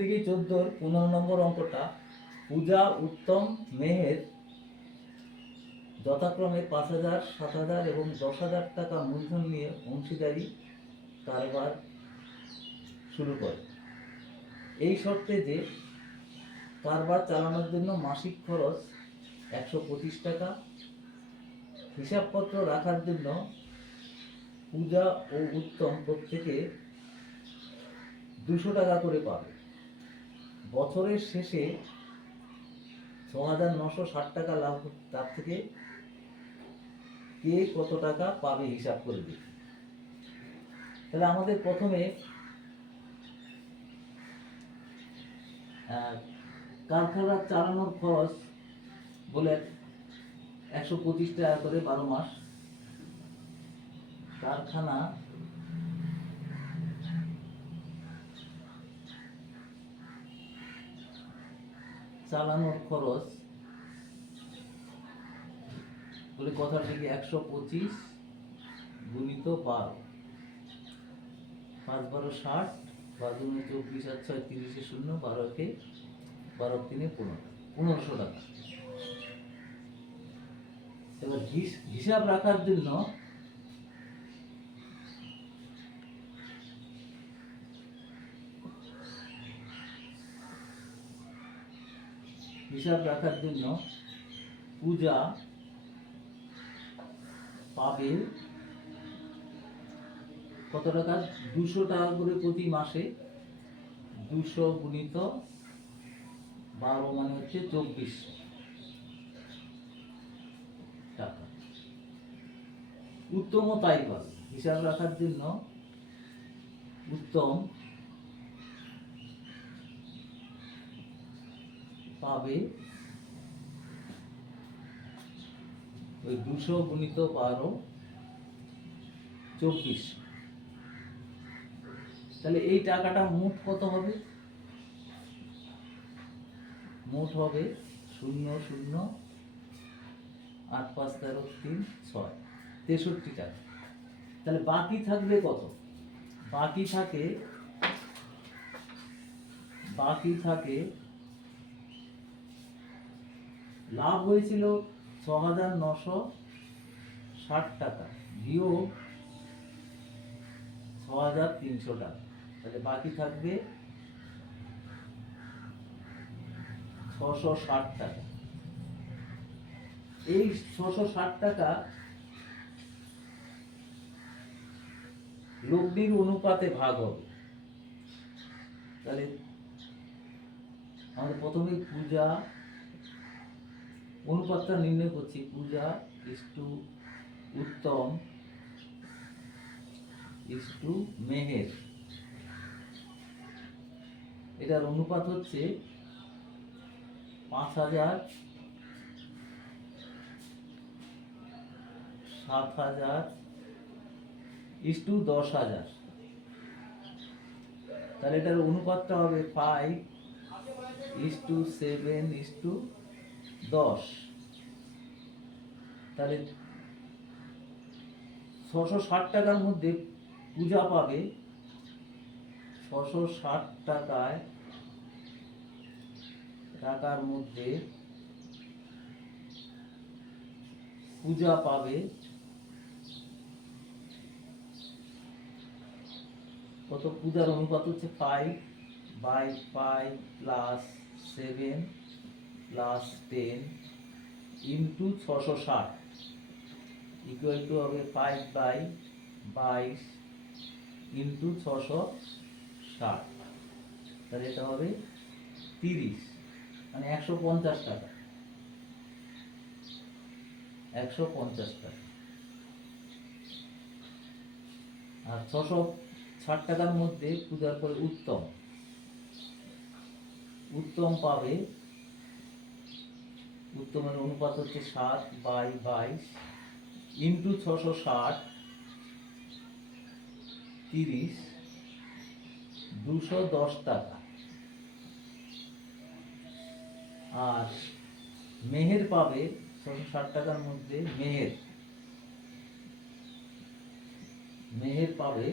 দিকে চোদ্দোর পনেরো নম্বর অঙ্কটা পূজা, উত্তম, মেহের যথাক্রমে পাঁচ হাজার, সাত হাজার এবং দশ হাজার টাকা মূলধন নিয়ে অংশীদারি কারবার শুরু করে। এই শর্তে যে কারবার চালানোর জন্য মাসিক খরচ একশো পঁচিশ টাকা, হিসাবপত্র রাখার জন্য পূজা ও উত্তম প্রত্যেকে দুশো টাকা করে পাবে। বছরের শেষে ছ হাজার নশো ষাট টাকা লাভ তার থেকে কে কত টাকা পাবে হিসাব করে দিই তাহলে আমাদের প্রথমে কারখানা চালানোর খরচ বলে একশো পঁচিশ টাকা করে বারো মাস। কারখানা চালানোর খরচ বলে কথা থেকে একশো পঁচিশ গুণিত বারো। পাঁচ বারো ষাট বা দুগুণে চব্বিশ আর ছয় তিরিশে শূন্য, বারো বারোকে বারো তিনে পনেরো, পনেরোশো টাকা। এবার হিসাব রাখার জন্য হিসাব রাখার জন্য পূজা পাবে কত টাকা? দুশো টাকা করে প্রতি মাসে দুশো গুণিত বারো মানে হচ্ছে চব্বিশ টাকা। উত্তমও তাই পাবে। হিসাব রাখার জন্য উত্তম পাবে। ওই দুশো গুণিত বারো, চব্বিশ। তাহলে এই টাকাটা মোট কত হবে? মোট হবে শূন্য শূন্য আট পাঁচ তেরো তিন ছয়। তেষট্টি টাকা। তাহলে বাকি থাকবে কত? বাকি থাকে বাকি থাকে লাভ হয়েছিল ছ হাজার নশো ষাট টাকা বিয়োগ ছ হাজার তিনশো টাকা। তাহলে বাকি থাকবে ছশো ষাট টাকা। এই ছশো ষাট টাকা লগ্নির অনুপাতে ভাগ হবে। তাহলে আমাদের প্রথমে পূজা অনুপাতটা নির্ণয় করছি। Puja is to Uttam is to Meher. এটার অনুপাত হচ্ছে পাঁচ হাজার সাত হাজার ইস টু দশ হাজার। তাহলে এটার অনুপাতটা হবে five is to seven is to দশ। তাহলে ছশো ষাট টাকার মধ্যে পূজা পাবে। ছশো ষাট টাকায় টাকার মধ্যে পূজা পাবে কত? পূজার অনুপাত হচ্ছে five by five plus seven plus ten into ছশো ষাট ইকুয়াল টু হবে ফাইভ বাই বাইশ ইন্টু ছশো ষাট। তাহলে এটা হবে তিরিশ। মানে একশো পঞ্চাশ টাকা। একশো পঞ্চাশ টাকা। আর ছশো ষাট টাকার মধ্যে পূজার পরে উত্তম। উত্তম পাবে উত্তমের অনুপাত হচ্ছে সাত বাই বাইশ ইন্টু ছশো ষাট তিরিশ দুশো দশ টাকা। আর মেহের পাবে ছশো ষাট টাকার মধ্যে মেহের। মেহের পাবে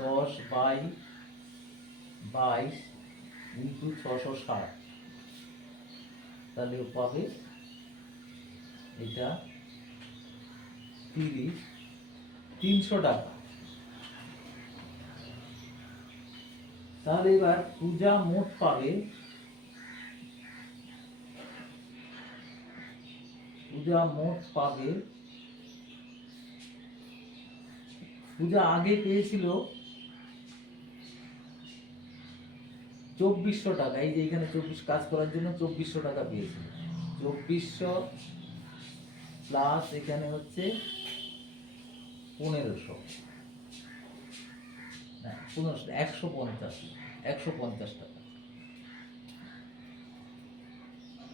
দশ বাই বাইশ ইন্টু ছশো ষাট। তাহলে পাবে এটা তিরিশ, তিনশো টাকা। তাহলে এবার পূজা মোট পাবে পূজা মোট পাবে, পূজা আগে পেয়েছিল চব্বিশশো টাকা, এই যে এখানে চব্বিশ কাজ করার জন্য চব্বিশশো টাকা পেয়েছিল চব্বিশশো প্লাস এখানে হচ্ছে পনেরোশো। পনেরোশো একশো পঞ্চাশ একশো পঞ্চাশ টাকা।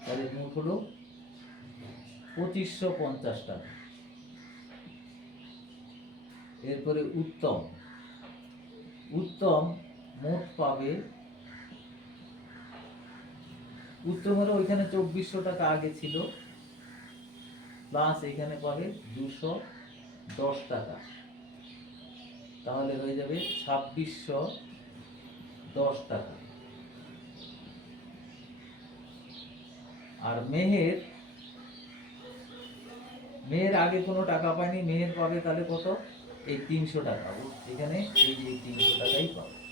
তাহলে মোট হলো পঁচিশশো পঞ্চাশ টাকা। এরপরে উত্তম। উত্তম মোট পাবে উত্তমেরও ওইখানে চব্বিশশো টাকা আগে ছিল। প্লাস এখানে পাবে দুশো দশ টাকা। তাহলে হয়ে যাবে ছাব্বিশশো দশ টাকা। আর মেহের মেয়ের আগে কোনো টাকা পায়নি, মেহের পাবে তাহলে কত? এই তিনশো টাকা। এখানে এই যে তিনশো টাকাই পাবে।